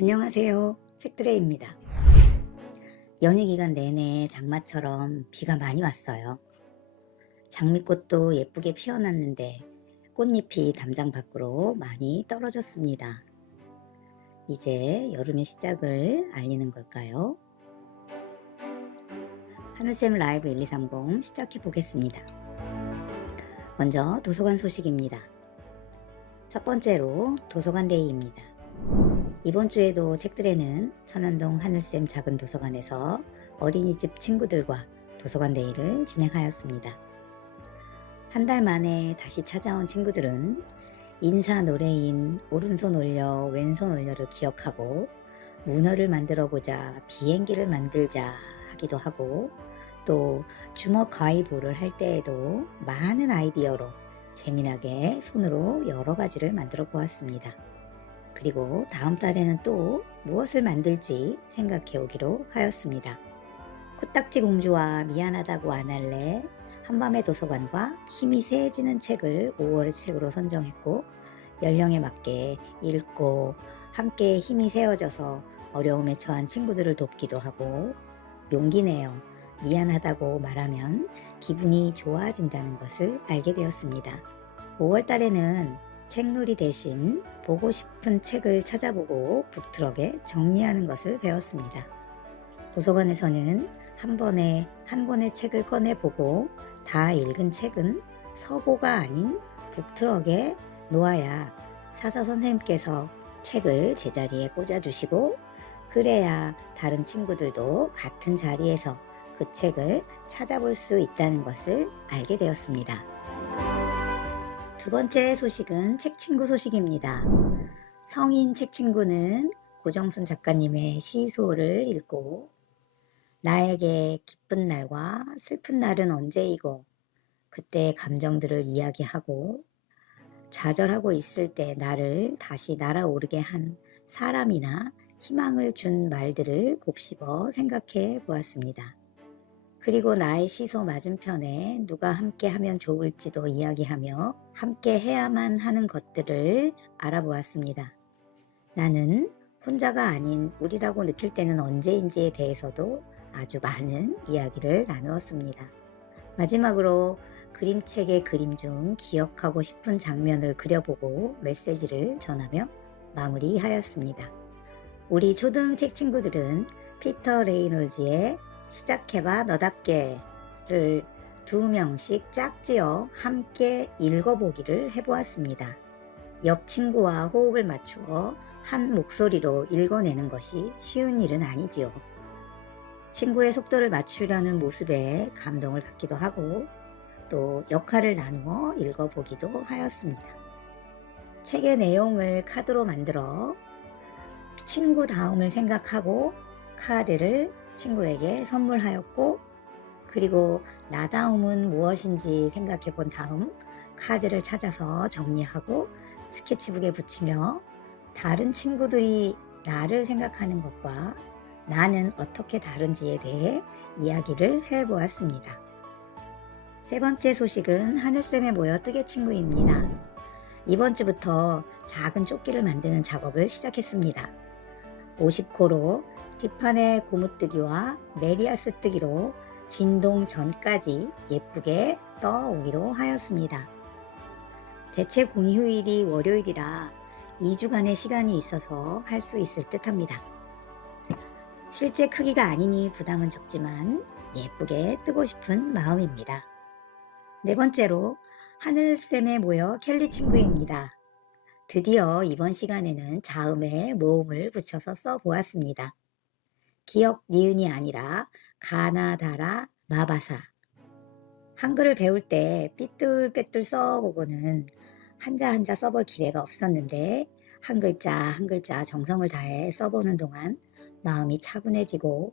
안녕하세요. 책드레입니다. 연휴 기간 내내 장마처럼 비가 많이 왔어요. 장미꽃도 예쁘게 피어났는데 꽃잎이 담장 밖으로 많이 떨어졌습니다. 이제 여름의 시작을 알리는 걸까요? 하늘샘 라이브 1230 시작해 보겠습니다. 먼저 도서관 소식입니다. 첫 번째로 도서관 데이입니다. 이번 주에도 책들에는 천안동 하늘샘 작은 도서관에서 어린이집 친구들과 도서관 데이를 진행하였습니다. 한 달 만에 다시 찾아온 친구들은 인사 노래인 오른손 올려 왼손 올려를 기억하고 문어를 만들어 보자, 비행기를 만들자 하기도 하고, 또 주먹 가위보를 할 때에도 많은 아이디어로 재미나게 손으로 여러 가지를 만들어 보았습니다. 그리고 다음 달에는 또 무엇을 만들지 생각해 오기로 하였습니다. 코딱지 공주와 미안하다고 안 할래, 한밤의 도서관과 힘이 세지는 책을 5월의 책으로 선정했고, 연령에 맞게 읽고 함께 힘이 세워져서 어려움에 처한 친구들을 돕기도 하고, 용기 내어 미안하다고 말하면 기분이 좋아진다는 것을 알게 되었습니다. 5월 달에는 책놀이 대신 보고 싶은 책을 찾아보고 북트럭에 정리하는 것을 배웠습니다. 도서관에서는 한 번에 한 권의 책을 꺼내보고 다 읽은 책은 서고가 아닌 북트럭에 놓아야 사서 선생님께서 책을 제자리에 꽂아주시고, 그래야 다른 친구들도 같은 자리에서 그 책을 찾아볼 수 있다는 것을 알게 되었습니다. 두 번째 소식은 책친구 소식입니다. 성인 책친구는 고정순 작가님의 시소를 읽고, 나에게 기쁜 날과 슬픈 날은 언제이고 그때의 감정들을 이야기하고, 좌절하고 있을 때 나를 다시 날아오르게 한 사람이나 희망을 준 말들을 곱씹어 생각해 보았습니다. 그리고 나의 시소 맞은편에 누가 함께 하면 좋을지도 이야기하며 함께 해야만 하는 것들을 알아보았습니다. 나는 혼자가 아닌 우리라고 느낄 때는 언제인지에 대해서도 아주 많은 이야기를 나누었습니다. 마지막으로 그림책의 그림 중 기억하고 싶은 장면을 그려보고 메시지를 전하며 마무리하였습니다. 우리 초등책 친구들은 피터 레이놀즈의 시작해봐 너답게를 2명씩 짝지어 함께 읽어보기를 해보았습니다. 옆 친구와 호흡을 맞추어 한 목소리로 읽어내는 것이 쉬운 일은 아니지요. 친구의 속도를 맞추려는 모습에 감동을 받기도 하고, 또 역할을 나누어 읽어보기도 하였습니다. 책의 내용을 카드로 만들어 친구 다음을 생각하고 카드를 친구에게 선물하였고, 그리고 나 다음은 무엇인지 생각해 본 다음 카드를 찾아서 정리하고 스케치북에 붙이며 다른 친구들이 나를 생각하는 것과 나는 어떻게 다른지에 대해 이야기를 해보았습니다. 세 번째 소식은 하늘샘에 모여 뜨개 친구입니다. 이번 주부터 작은 조끼를 만드는 작업을 시작했습니다. 50코로 뒷판의 고무뜨기와 메리아스 뜨기로 진동 전까지 예쁘게 떠오기로 하였습니다. 대체 공휴일이 월요일이라 2주간의 시간이 있어서 할 수 있을 듯 합니다. 실제 크기가 아니니 부담은 적지만 예쁘게 뜨고 싶은 마음입니다. 네 번째로 하늘샘에 모여 켈리 친구입니다. 드디어 이번 시간에는 자음에 모음을 붙여서 써보았습니다. 기억 니은이 아니라 가나다라 마바사. 한글을 배울 때 삐뚤빼뚤 써보고는 한자 한자 써볼 기회가 없었는데, 한 글자 한 글자 정성을 다해 써보는 동안 마음이 차분해지고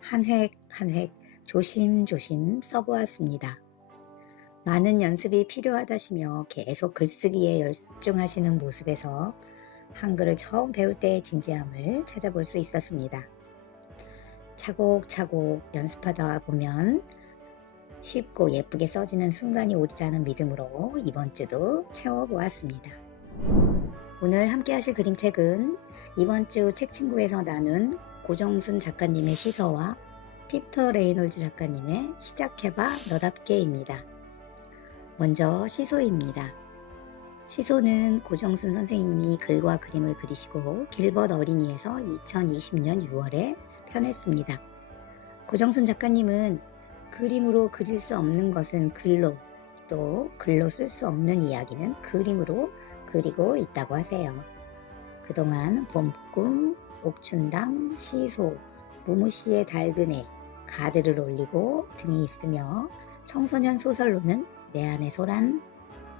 한 획 한 획 조심조심 써보았습니다. 많은 연습이 필요하다시며 계속 글쓰기에 열중하시는 모습에서 한글을 처음 배울 때의 진지함을 찾아볼 수 있었습니다. 차곡차곡 연습하다 보면 쉽고 예쁘게 써지는 순간이 오리라는 믿음으로 이번 주도 채워보았습니다. 오늘 함께 하실 그림책은 이번 주 책친구에서 나눈 고정순 작가님의 시서와 피터 레이놀즈 작가님의 시작해봐 너답게입니다. 먼저 시소입니다. 시소는 고정순 선생님이 글과 그림을 그리시고 길벗 어린이에서 2020년 6월에 편했습니다. 고정순 작가님은 그림으로 그릴 수 없는 것은 글로, 또 글로 쓸 수 없는 이야기는 그림으로 그리고 있다고 하세요. 그동안 봄꿈, 옥춘당, 시소, 무무씨의 달그네, 가드를 올리고 등이 있으며 청소년 소설로는 내 안의 소란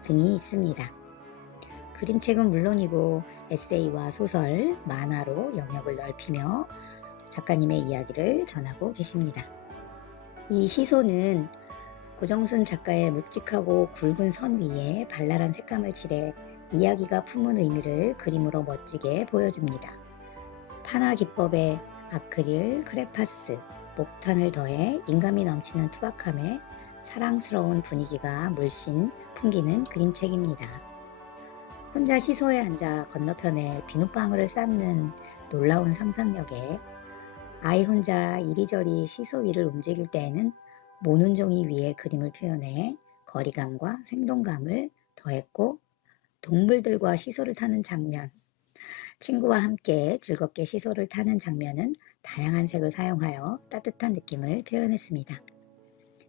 등이 있습니다. 그림책은 물론이고 에세이와 소설, 만화로 영역을 넓히며 작가님의 이야기를 전하고 계십니다. 이 시소는 고정순 작가의 묵직하고 굵은 선 위에 발랄한 색감을 칠해 이야기가 품은 의미를 그림으로 멋지게 보여줍니다. 판화 기법에 아크릴, 크레파스, 목탄을 더해 인감이 넘치는 투박함에 사랑스러운 분위기가 물씬 풍기는 그림책입니다. 혼자 시소에 앉아 건너편에 비눗방울을 쌓는 놀라운 상상력에 아이 혼자 이리저리 시소 위를 움직일 때에는 모눈 종이 위에 그림을 표현해 거리감과 생동감을 더했고, 동물들과 시소를 타는 장면, 친구와 함께 즐겁게 시소를 타는 장면은 다양한 색을 사용하여 따뜻한 느낌을 표현했습니다.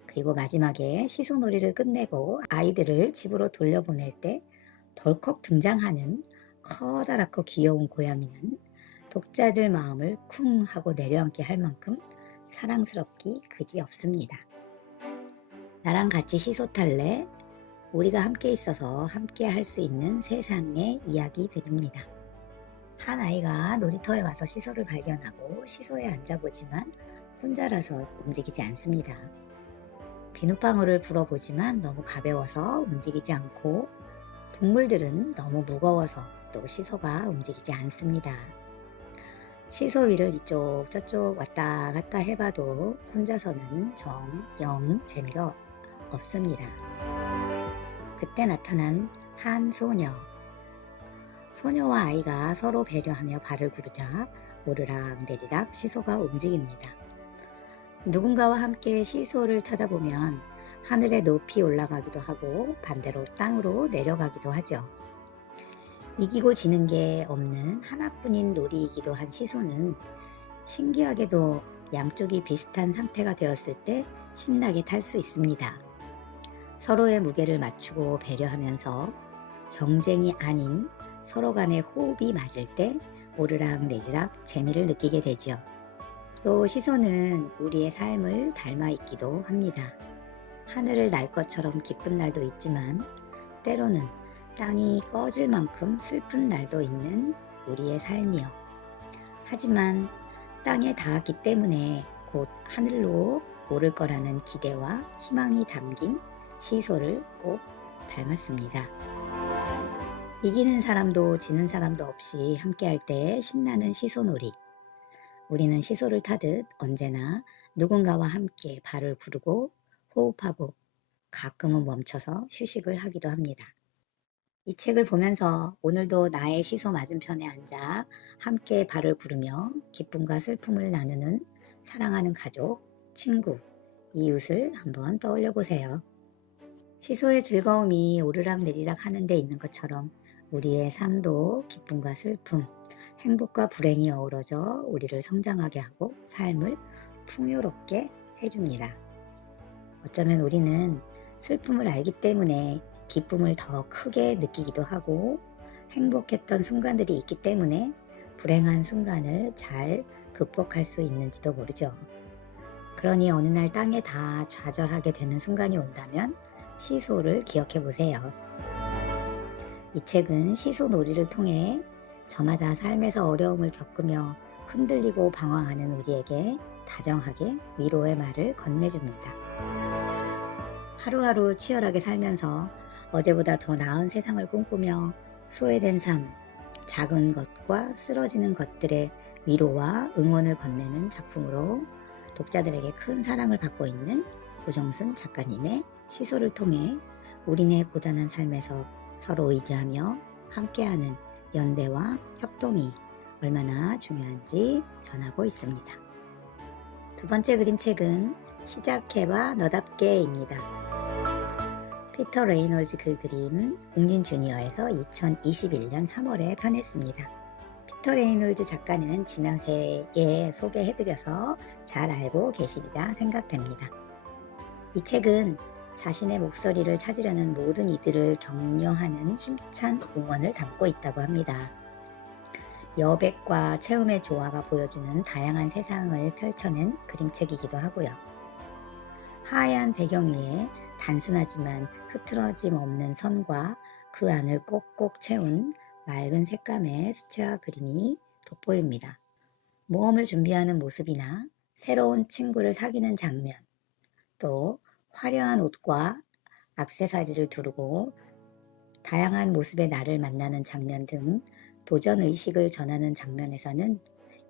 그리고 마지막에 시소놀이를 끝내고 아이들을 집으로 돌려보낼 때 덜컥 등장하는 커다랗고 귀여운 고양이는 독자들 마음을 쿵 하고 내려앉게 할 만큼 사랑스럽기 그지없습니다. 나랑 같이 시소 탈래? 우리가 함께 있어서 함께 할 수 있는 세상의 이야기들입니다. 한 아이가 놀이터에 와서 시소를 발견하고 시소에 앉아보지만 혼자라서 움직이지 않습니다. 비눗방울을 불어보지만 너무 가벼워서 움직이지 않고, 동물들은 너무 무거워서 또 시소가 움직이지 않습니다. 시소 위를 이쪽 저쪽 왔다 갔다 해봐도 혼자서는 영 재미가 없습니다. 그때 나타난 한 소녀와 아이가 서로 배려하며 발을 구르자 오르락 내리락 시소가 움직입니다. 누군가와 함께 시소를 타다 보면 하늘에 높이 올라가기도 하고 반대로 땅으로 내려가기도 하죠. 이기고 지는 게 없는 하나뿐인 놀이이기도 한 시소는 신기하게도 양쪽이 비슷한 상태가 되었을 때 신나게 탈 수 있습니다. 서로의 무게를 맞추고 배려하면서 경쟁이 아닌 서로 간의 호흡이 맞을 때 오르락 내리락 재미를 느끼게 되죠. 또 시소는 우리의 삶을 닮아 있기도 합니다. 하늘을 날 것처럼 기쁜 날도 있지만 때로는 땅이 꺼질 만큼 슬픈 날도 있는 우리의 삶이요. 하지만 땅에 닿았기 때문에 곧 하늘로 오를 거라는 기대와 희망이 담긴 시소를 꼭 닮았습니다. 이기는 사람도 지는 사람도 없이 함께할 때 신나는 시소놀이. 우리는 시소를 타듯 언제나 누군가와 함께 발을 구르고 호흡하고 가끔은 멈춰서 휴식을 하기도 합니다. 이 책을 보면서 오늘도 나의 시소 맞은편에 앉아 함께 발을 구르며 기쁨과 슬픔을 나누는 사랑하는 가족, 친구, 이웃을 한번 떠올려 보세요. 시소의 즐거움이 오르락 내리락 하는 데 있는 것처럼 우리의 삶도 기쁨과 슬픔, 행복과 불행이 어우러져 우리를 성장하게 하고 삶을 풍요롭게 해줍니다. 어쩌면 우리는 슬픔을 알기 때문에 기쁨을 더 크게 느끼기도 하고, 행복했던 순간들이 있기 때문에 불행한 순간을 잘 극복할 수 있는지도 모르죠. 그러니 어느 날 땅에 다 좌절하게 되는 순간이 온다면 시소를 기억해 보세요. 이 책은 시소놀이를 통해 저마다 삶에서 어려움을 겪으며 흔들리고 방황하는 우리에게 다정하게 위로의 말을 건네줍니다. 하루하루 치열하게 살면서 어제보다 더 나은 세상을 꿈꾸며 소외된 삶, 작은 것과 쓰러지는 것들의 위로와 응원을 건네는 작품으로 독자들에게 큰 사랑을 받고 있는 고정순 작가님의 시소를 통해 우리네 고단한 삶에서 서로 의지하며 함께하는 연대와 협동이 얼마나 중요한지 전하고 있습니다. 두 번째 그림책은 시작해봐 너답게입니다. 피터 레이놀즈 그 그림 웅진 주니어에서 2021년 3월에 편했습니다. 피터 레이놀즈 작가는 지난해에 소개해드려서 잘 알고 계시리라 생각됩니다. 이 책은 자신의 목소리를 찾으려는 모든 이들을 격려하는 힘찬 응원을 담고 있다고 합니다. 여백과 체험의 조화가 보여주는 다양한 세상을 펼쳐낸 그림책이기도 하고요. 하얀 배경 위에 단순하지만 흐트러짐 없는 선과 그 안을 꼭꼭 채운 맑은 색감의 수채화 그림이 돋보입니다. 모험을 준비하는 모습이나 새로운 친구를 사귀는 장면, 또 화려한 옷과 액세서리를 두르고 다양한 모습의 나를 만나는 장면 등 도전 의식을 전하는 장면에서는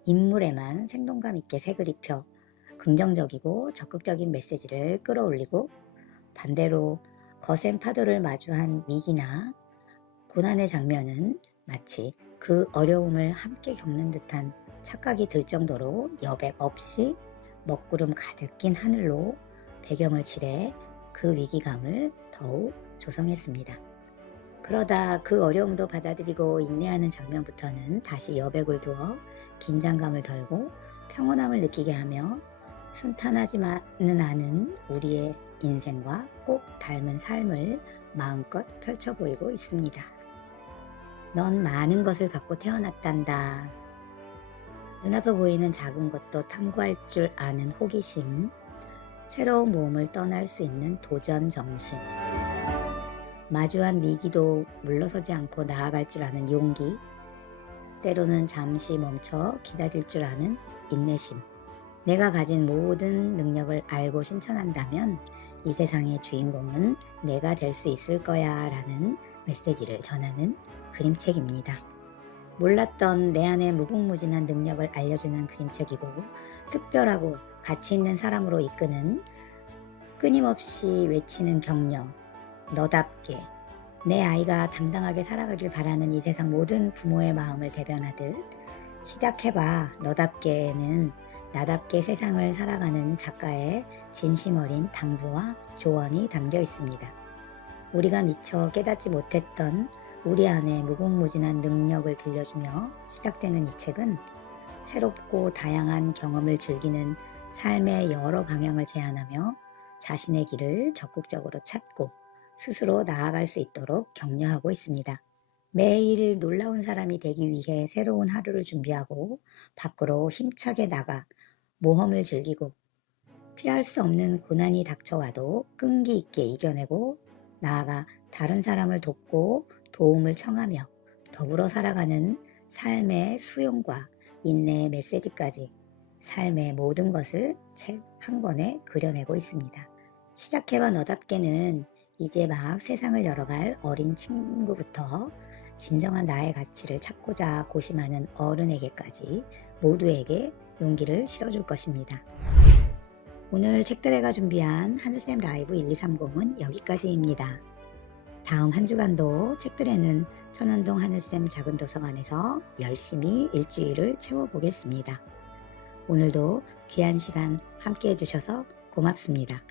인물에만 생동감 있게 색을 입혀 긍정적이고 적극적인 메시지를 끌어올리고, 반대로 거센 파도를 마주한 위기나 고난의 장면은 마치 그 어려움을 함께 겪는 듯한 착각이 들 정도로 여백 없이 먹구름 가득 낀 하늘로 배경을 칠해 그 위기감을 더욱 조성했습니다. 그러다 그 어려움도 받아들이고 인내하는 장면부터는 다시 여백을 두어 긴장감을 덜고 평온함을 느끼게 하며 순탄하지만은 않은 우리의 인생과 꼭 닮은 삶을 마음껏 펼쳐 보이고 있습니다. 넌 많은 것을 갖고 태어났단다. 눈앞에 보이는 작은 것도 탐구할 줄 아는 호기심, 새로운 모험을 떠날 수 있는 도전 정신, 마주한 위기도 물러서지 않고 나아갈 줄 아는 용기, 때로는 잠시 멈춰 기다릴 줄 아는 인내심. 내가 가진 모든 능력을 알고 실천한다면 이 세상의 주인공은 내가 될 수 있을 거야 라는 메시지를 전하는 그림책입니다. 몰랐던 내 안의 무궁무진한 능력을 알려주는 그림책이고, 특별하고 가치 있는 사람으로 이끄는 끊임없이 외치는 격려, 너답게, 내 아이가 당당하게 살아가길 바라는 이 세상 모든 부모의 마음을 대변하듯 시작해봐 너답게는 나답게 세상을 살아가는 작가의 진심 어린 당부와 조언이 담겨 있습니다. 우리가 미처 깨닫지 못했던 우리 안의 무궁무진한 능력을 들려주며 시작되는 이 책은 새롭고 다양한 경험을 즐기는 삶의 여러 방향을 제안하며 자신의 길을 적극적으로 찾고 스스로 나아갈 수 있도록 격려하고 있습니다. 매일 놀라운 사람이 되기 위해 새로운 하루를 준비하고 밖으로 힘차게 나가 모험을 즐기고, 피할 수 없는 고난이 닥쳐와도 끈기 있게 이겨내고 나아가 다른 사람을 돕고 도움을 청하며 더불어 살아가는 삶의 수용과 인내의 메시지까지 삶의 모든 것을 책 한 권에 그려내고 있습니다. 시작해봐 너답게는 이제 막 세상을 열어갈 어린 친구부터 진정한 나의 가치를 찾고자 고심하는 어른에게까지 모두에게 용기를 실어줄 것입니다. 오늘 책들애가 준비한 하늘쌤 라이브 1230은 여기까지입니다. 다음 한 주간도 책들애는 천원동 하늘쌤 작은 도서관에서 열심히 일주일을 채워보겠습니다. 오늘도 귀한 시간 함께 해주셔서 고맙습니다.